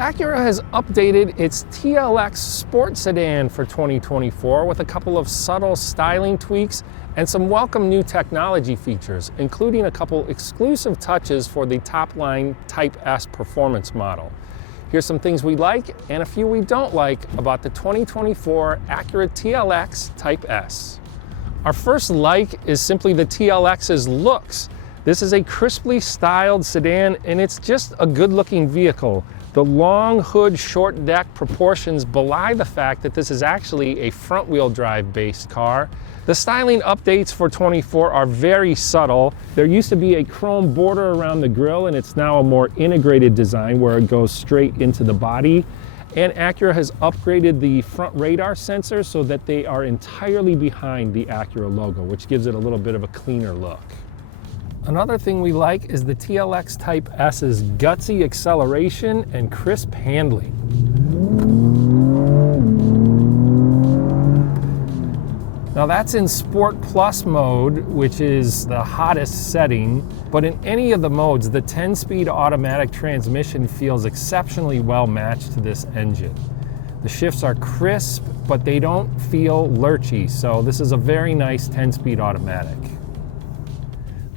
Acura has updated its TLX Sport Sedan for 2024 with a couple of subtle styling tweaks and some welcome new technology features, including a couple exclusive touches for the top-line Type S performance model. Here's some things we like and a few we don't like about the 2024 Acura TLX Type S. Our first like is simply the TLX's looks. This is a crisply styled sedan and it's just a good-looking vehicle. The long hood, short deck proportions belie the fact that this is actually a front-wheel drive based car. The styling updates for 24 are very subtle. There used to be a chrome border around the grille and it's now a more integrated design where it goes straight into the body. And Acura has upgraded the front radar sensors so that they are entirely behind the Acura logo, which gives it a little bit of a cleaner look. Another thing we like is the TLX Type S's gutsy acceleration and crisp handling. Now that's in Sport Plus mode, which is the hottest setting, but in any of the modes, the 10-speed automatic transmission feels exceptionally well matched to this engine. The shifts are crisp, but they don't feel lurchy, so this is a very nice 10-speed automatic.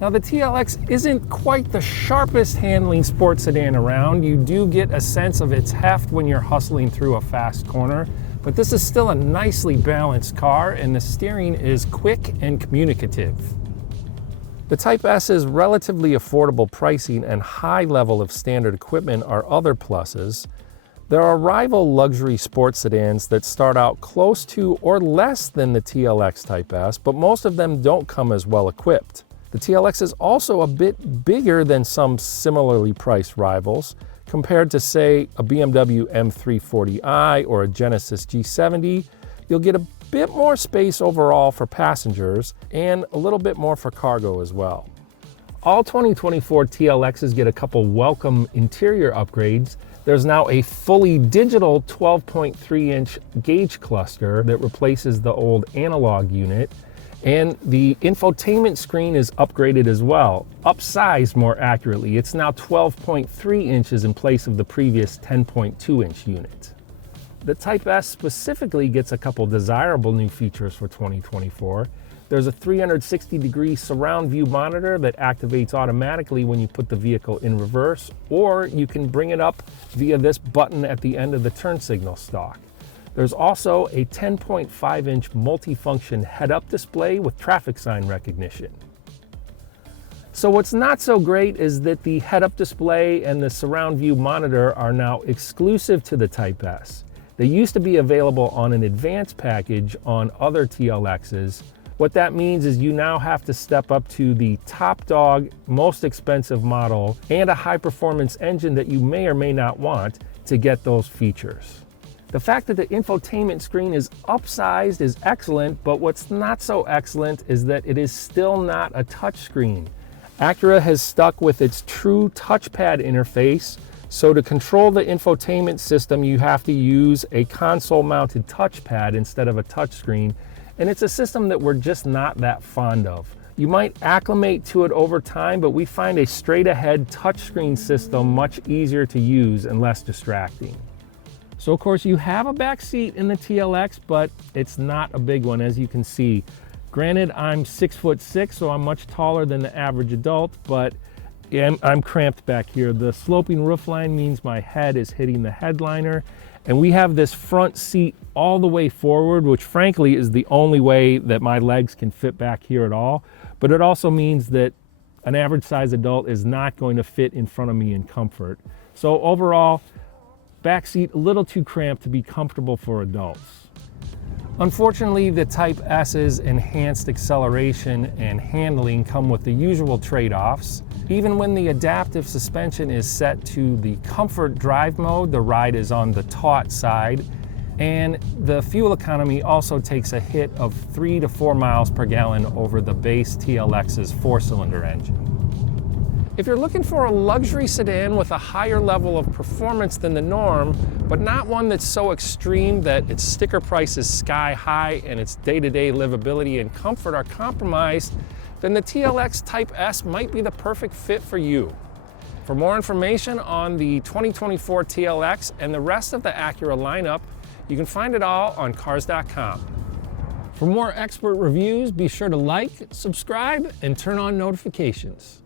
Now the TLX isn't quite the sharpest handling sports sedan around. You do get a sense of its heft when you're hustling through a fast corner, but this is still a nicely balanced car and the steering is quick and communicative. The Type S's relatively affordable pricing and high level of standard equipment are other pluses. There are rival luxury sports sedans that start out close to or less than the TLX Type S, but most of them don't come as well equipped. The TLX is also a bit bigger than some similarly priced rivals. Compared to, say, a BMW M340i or a Genesis G70, you'll get a bit more space overall for passengers and a little bit more for cargo as well. All 2024 TLXs get a couple welcome interior upgrades. There's now a fully digital 12.3-inch gauge cluster that replaces the old analog unit. And the infotainment screen is upgraded as well, upsized more accurately. It's now 12.3 inches in place of the previous 10.2-inch unit. The Type S specifically gets a couple desirable new features for 2024. There's a 360-degree surround view monitor that activates automatically when you put the vehicle in reverse, or you can bring it up via this button at the end of the turn signal stalk. There's also a 10.5-inch multifunction head-up display with traffic sign recognition. So what's not so great is that the head-up display and the surround view monitor are now exclusive to the Type S. They used to be available on an advanced package on other TLXs. What that means is you now have to step up to the top dog, most expensive model and a high-performance engine that you may or may not want to get those features. The fact that the infotainment screen is upsized is excellent, but what's not so excellent is that it is still not a touchscreen. Acura has stuck with its true touchpad interface, so to control the infotainment system you have to use a console-mounted touchpad instead of a touchscreen, and it's a system that we're just not that fond of. You might acclimate to it over time, but we find a straight-ahead touchscreen system much easier to use and less distracting. So of course you have a back seat in the TLX, but it's not a big one, as you can see. Granted, I'm 6'6", so I'm much taller than the average adult, but I'm cramped back here. The sloping roofline means my head is hitting the headliner, and we have this front seat all the way forward, which frankly is the only way that my legs can fit back here at all. But it also means that an average size adult is not going to fit in front of me in comfort. So overall, back seat a little too cramped to be comfortable for adults. Unfortunately, the Type S's enhanced acceleration and handling come with the usual trade-offs. Even when the adaptive suspension is set to the comfort drive mode, the ride is on the taut side, and the fuel economy also takes a hit of 3 to 4 miles per gallon over the base TLX's 4-cylinder engine. If you're looking for a luxury sedan with a higher level of performance than the norm, but not one that's so extreme that its sticker price is sky high and its day-to-day livability and comfort are compromised, then the TLX Type S might be the perfect fit for you. For more information on the 2024 TLX and the rest of the Acura lineup, you can find it all on Cars.com. For more expert reviews, be sure to like, subscribe, and turn on notifications.